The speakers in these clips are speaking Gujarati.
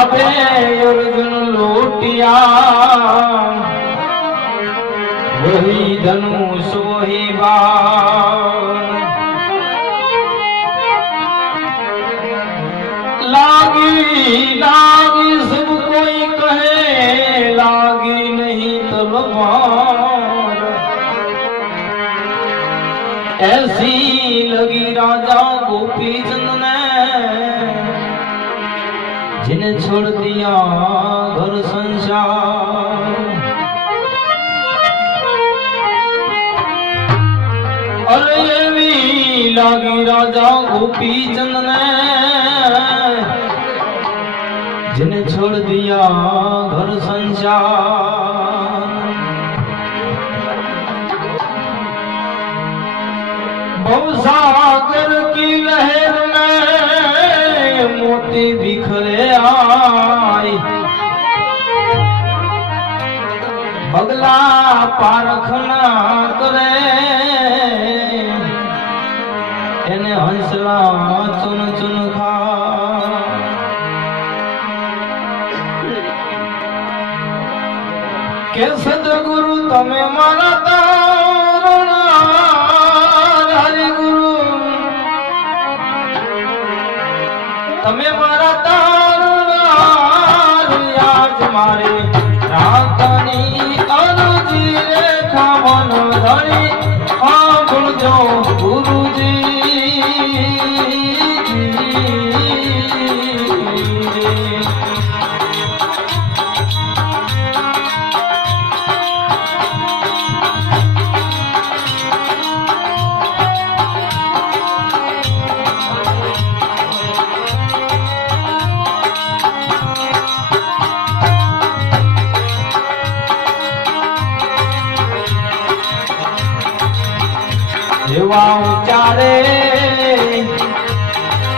હિસાબે અર્જુન લૂટિયા. વહી ધનુ સોહિબા લાગી લાગી સબ કોઈ કહે, લાગી નહીં તલવાર એસી લગી રાજા ગોપીચંદ ને ने जिन्हें छोड़ दिया घर संसार अरे एवी लागी राजा गोपी चंद ने जिन्हें छोड़ दिया घर संसार भवसागर की लहर में मोती बिखरे એકલા પારખના કરે. એને હંસલા ચુન ચુન ખા. કે સદગુરુ તમે મારા તારણા ગુરુ તમે મારા તારણા આજ મારી. સાંભળજો ગુરુજી જેવા ઉચારે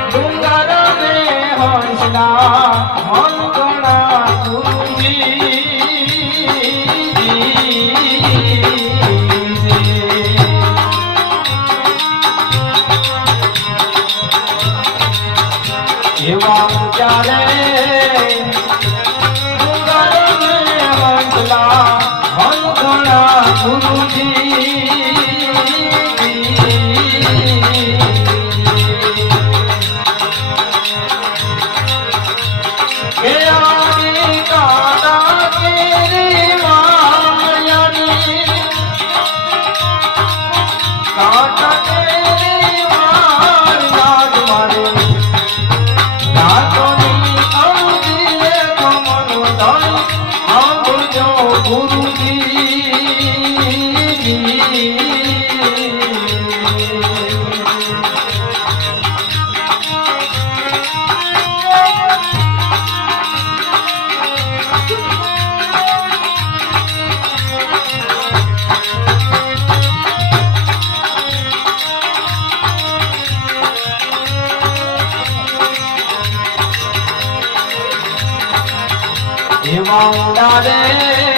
ડુંગર ને હંસના મંગણા એવા ઉચારે કાના કેરી એવા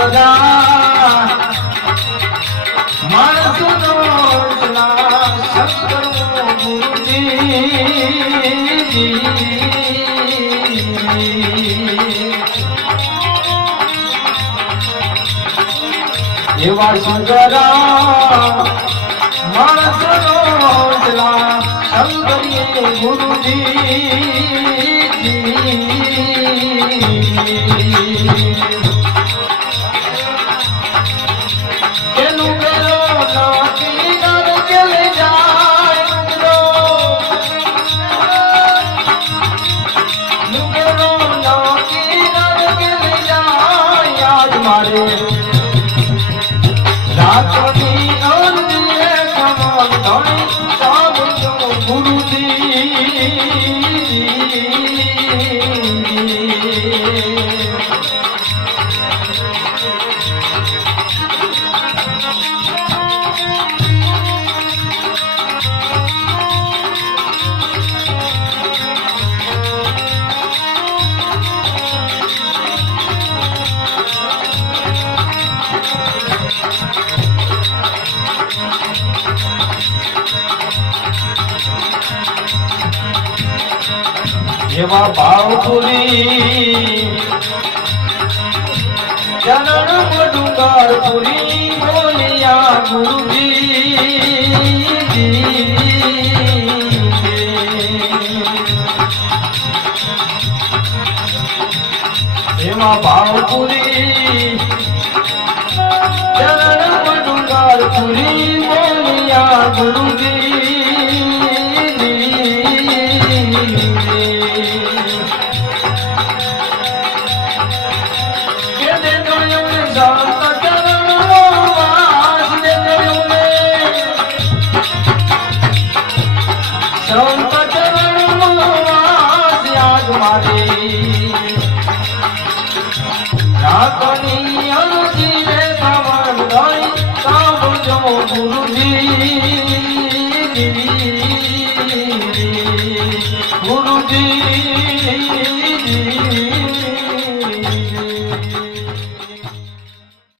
સુંદરા માણસનો સલા શંકર ગુરુજી એવા સુંદરા માણસનો સલા શંકર ગુરુજી જેમાં ભાવપુરી જનન ડુંગરપુરી બોલિયા ગુરુજી. જેમાં ભાવપુરી જનન ડુંગરપુરી બોલિયા ગુરુજી.